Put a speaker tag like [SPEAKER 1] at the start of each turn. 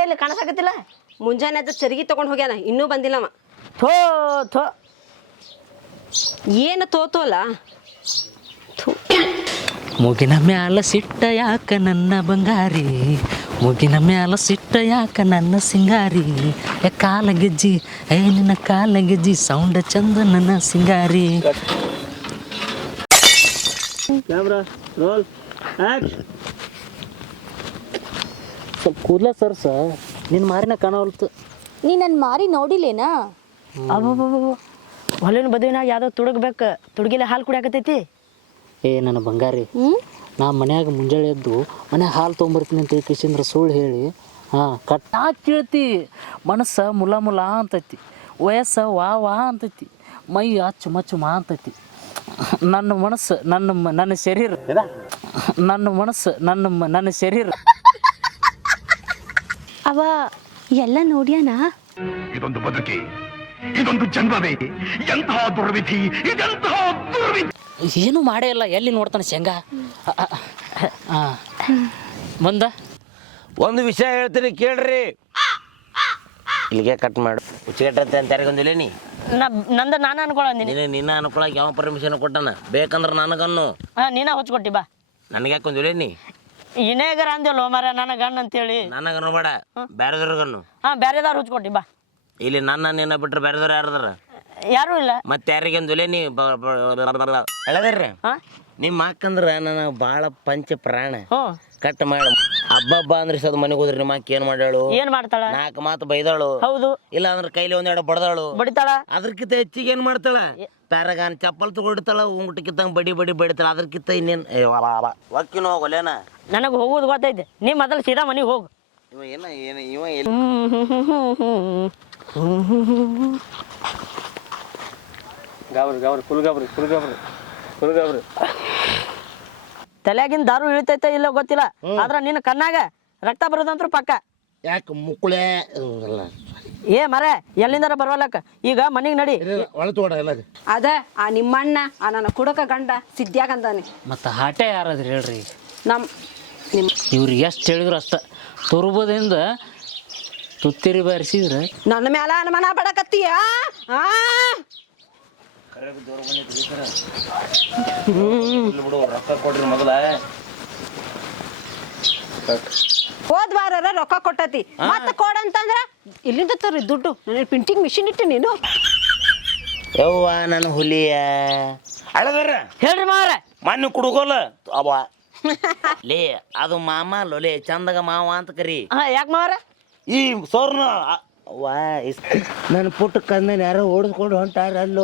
[SPEAKER 1] ಇಲ್ಲಿ ಕಾಣಸಾಕತ್ತಿಲ್ಲ.
[SPEAKER 2] ಮುಂಜಾನೆ ಅದು ಚರ್ಗಿ ತಗೊಂಡ್ ಹೋಗ್ಯಾನ, ಇನ್ನೂ ಬಂದಿಲ್ಲವ.
[SPEAKER 1] ಥೋ ಥೋ
[SPEAKER 2] ಏನು ತೋತೋಲ್ಲ.
[SPEAKER 3] ಮುಗಿನ ಮ್ಯಾಲ ಸಿಟ್ಟ ಯಾಕ ನನ್ನ ಬಂಗಾರಿ, ಮುಗಿನ ಮ್ಯಾಲ ಸಿಟ್ಟ ಯಾಕ ನನ್ನ ಸಿಂಗಾರಿ, ಕಾಲ ಗೆಜ್ಜಿ ನಿನ್ನ ಕಾಲ ಗೆಜ್ಜಿ ಸೌಂಡ ಚಂದ ನನ್ನ ಸಿಂಗಾರಿ. ಸ್ವಲ್ಪ ಕೂದಲ ಸರ್ಸ, ನಿನ್ನ ಮಾರಿನ ಕಾಣವಲ್ತು.
[SPEAKER 4] ನೀ ನನ್ನ ಮಾರಿ ನೋಡಿಲ್ಲೇನಾ?
[SPEAKER 1] ಅಬ್ಬಬ್ಬ ಹೊಲಿನ ಬದುವಿನಾಗ ಯಾವ್ದೋ ತುಡುಗ್ಬೇಕು, ತುಡುಗಿಲೆ ಹಾಲು ಕುಡಿಯಾಕತೈತಿ.
[SPEAKER 3] ನನ್ನ ಬಂಗಾರಿ, ನಾ ಮನ್ಯಾಗ ಮುಂಜಾನೆ ಎದ್ದು ಮನ್ಯಾಗ ಹಾಲು ತೊಗೊಂಬರ್ತೀನಿ ಅಂತ ಕಿಶಿಂದ್ರ ಸುಳ್ಳು ಹೇಳಿ ಕಟ್ಟಾ ಕೇಳ್ತಿ. ಮನಸ್ಸು ಮುಲ ಮುಲ ಅಂತೈತಿ, ವಯಸ್ಸು ವಾ ವಾ ಅಂತೈತಿ, ಮೈ ಅಚ್ಚು ಮಚ್ಚು ಮಾ ಅಂತೈತಿ. ನನ್ನ ಮನಸ್ಸು ನನ್ನ ಶರೀರ, ನನ್ನ ಮನಸ್ಸು ನನ್ನ ಶರೀರ.
[SPEAKER 4] ಅವ ಎಲ್ಲ ನೋಡ್ಯಾನ?
[SPEAKER 5] ಇದೊಂದು ಬದುಕಿ, ಇದೊಂದು ಜನ್ಮವೇ, ಎಂತಹ ದುರ್ವಿಧಿ, ಇದೆಂತಹ ದುರ್ವಿಧಿ.
[SPEAKER 3] ಏನೂ ಮಾಡೇ ಇಲ್ಲ, ಎಲ್ಲಿ ನೋಡ್ತಾನೆ ಶೇಂಗಾ. ಬಂದ
[SPEAKER 6] ಒಂದು ವಿಷಯ ಹೇಳ್ತೀನಿ ಕೇಳ್ರಿ. ಇಲ್ಲಿಗೆ ಕಟ್ ಮಾಡು. ಹುಚ್ಚಿಗೆಟ್ಟಂತೆ ಅಂತ ಯಾರಿಗೊಂದಿಲ್ಲ ನೀ
[SPEAKER 1] ನಂದ ನಾನು ಅನ್ಕೊಳಂದಿನಿ.
[SPEAKER 6] ನಿನ್ನ ಅನ್ಕೊಳಕ್ ಯಾವ ಪರ್ಮಿಷನ್ ಕೊಟ್ಟನ? ಬೇಕಂದ್ರೆ ನನಗನ್ನು
[SPEAKER 1] ನೀನ ಹೊಚ್ಕೊಟ್ಟಿ ಬಾ.
[SPEAKER 6] ನನಗೆ ಯಾಕೊಂದಿಲ್ಲ ನೀ
[SPEAKER 1] ಇನೇಗರ ಅಂದಿಲ್ಲ ಮರ ನನಗೆ ಗಣ್ಣ ಅಂತೇಳಿ.
[SPEAKER 6] ನನಗನ್ನು ಬೇಡ, ಬೇರೆದವ್ರಿಗನ್ನು.
[SPEAKER 1] ಬೇರೆದವ್ರು ಹುಚ್ಕೊಟ್ಟಿ ಬಾ.
[SPEAKER 6] ಇಲ್ಲಿ ನಿನ್ನ ಬಿಟ್ರೆ ಬೇರೆದವ್ರು ಯಾರದಾರ?
[SPEAKER 1] ಯಾರು ಇಲ್ಲ.
[SPEAKER 6] ಮತ್ತೆ ಯಾರಿಗೊಂದಿಲ್ಲ ನೀ ಹೇಳದ್ರಿ. ನಿಮ್ಮ ಅಕ್ಕಂದ್ರ ನನ್ನ ಭಾಳ ಪಂಚ ಪ್ರಾಣ. ಕಟ್ ಮಾಡು. ಹಬ್ಬ ಅಂದ್ರೆ ಸದ್ ಮನೆಗೆ ಹೋದ್ರಿ ನಿಮ್ಮ ಅಕ್ಕ ಏನ್ ಮಾಡ್ಯಾಳು?
[SPEAKER 1] ಏನ್ ಮಾಡ್ತಾಳ?
[SPEAKER 6] 4 ಮಾತು ಬೈದಾಳು.
[SPEAKER 1] ಹೌದು.
[SPEAKER 6] ಇಲ್ಲ ಅಂದ್ರೆ ಕೈಲಿ ಒಂದೆರಡು ಬಡದಾಳು,
[SPEAKER 1] ಬಡಿತಾಳ.
[SPEAKER 6] ಅದ್ರಕ್ಕಿಂತ ಹೆಚ್ಚಿಗೆ ಏನ್ ಮಾಡ್ತಾಳ? ಪ್ಯಾರಗಾನ್ ಚಪ್ಪಲ್ ತಗೊಂಡಿರ್ತಾಳ, ಉಂಗುಟಕ್ಕಿದ್ದಂಗೆ ಬಡಿ ಬಡಿತಾಳ. ಅದ್ರಕ್ಕಿಂತ ಇನ್ನೇನ್ ಒಕ್ಕಿನ ಹೋಗಲೇನ?
[SPEAKER 1] ನನಗೆ ಹೋಗೋದು ಗೊತ್ತೈತೆ. ನೀ ಮೊದಲು ಸೀದಾ ಮನೆಗೆ ಹೋಗು.
[SPEAKER 6] ಇವ ಇವ
[SPEAKER 1] ತಲೆಯಾಗಿನ ದಾರು ಇಳಿತೈತೆ ಇಲ್ಲ ಗೊತ್ತಿಲ್ಲ, ಆದ್ರ ನಿನ್ನ ಕಣ್ಣಾಗ ರಕ್ತ ಬರೋದಂತ್ರ ಪಕ್ಕ.
[SPEAKER 6] ಯಾಕೆ ಮುಕ್ಕುಳೆ
[SPEAKER 1] ಮರ ಎಲ್ಲಿಂದಾರ ಬರವಲ್ಲಕ್ಕ. ಈಗ ಮನೆಗೆ ನಡಿ.
[SPEAKER 2] ಅದ ಆ ನಿಮ್ಮಣ್ಣ ಆ ನನ್ನ ಕುಡಕ ಗಂಡ ಸಿದ್ಯಾಗಂದಾನೆ.
[SPEAKER 3] ಮತ್ತು ಹಾಟೆ ಯಾರಾದ್ರಿ ಹೇಳ್ರಿ?
[SPEAKER 2] ನಿಮ್ಮ
[SPEAKER 3] ಇವ್ರಿಗೆ ಎಷ್ಟು ಹೇಳಿದ್ರು ಅಷ್ಟ. ತುರ್ಬೋದಿಂದ ತುತ್ತಿರಿ ಬಾರಿಸಿದ್ರೆ
[SPEAKER 2] ನನ್ನ ಮ್ಯಾಲ ಅನುಮಾನ ಪಡಕತ್ತೀಯ?
[SPEAKER 6] ರೊಕ್ಕ ಕೊಡ್ರಿ ಮೊದಲ.
[SPEAKER 2] ಹೋದ್ ವಾರ ರೊಕ್ಕ ಕೊಟ್ಟತಿ, ಮತ್ತೆ ಕೊಡಂತಂದ್ರ ಇಲ್ಲಿಂದ ತರ್ರಿ ದುಡ್ಡು. ನನ್ನ ಪ್ರಿಂಟಿಂಗ್ ಮಿಷಿನ್ ಇಟ್ಟು ನೀನು.
[SPEAKER 6] ಯವ್ವ ನನ್ನ ಹುಲಿಯ ಅಳದರ
[SPEAKER 1] ಹೇಳ್ರಿ ಮಾರ.
[SPEAKER 6] ಮಣ್ಣು ಕುಡುಗೋಲ್ಲ ಅವ ಲೇ, ಅದು ಮಾಮ ಲೊಲೆ ಚಂದಾಗ ಮಾವ ಅಂತ ಕರಿ.
[SPEAKER 1] ಯಾಕೆ ಮಾರ?
[SPEAKER 6] ಈ ಸೋರ್ನ ವಾ ನನ್ನ ಪುಟ್ಟ ಕಂದನ್ ಯಾರೋ ಓಡಿಸ್ಕೊಂಡು ಹೊಂಟಾರಲ್ಲೋ.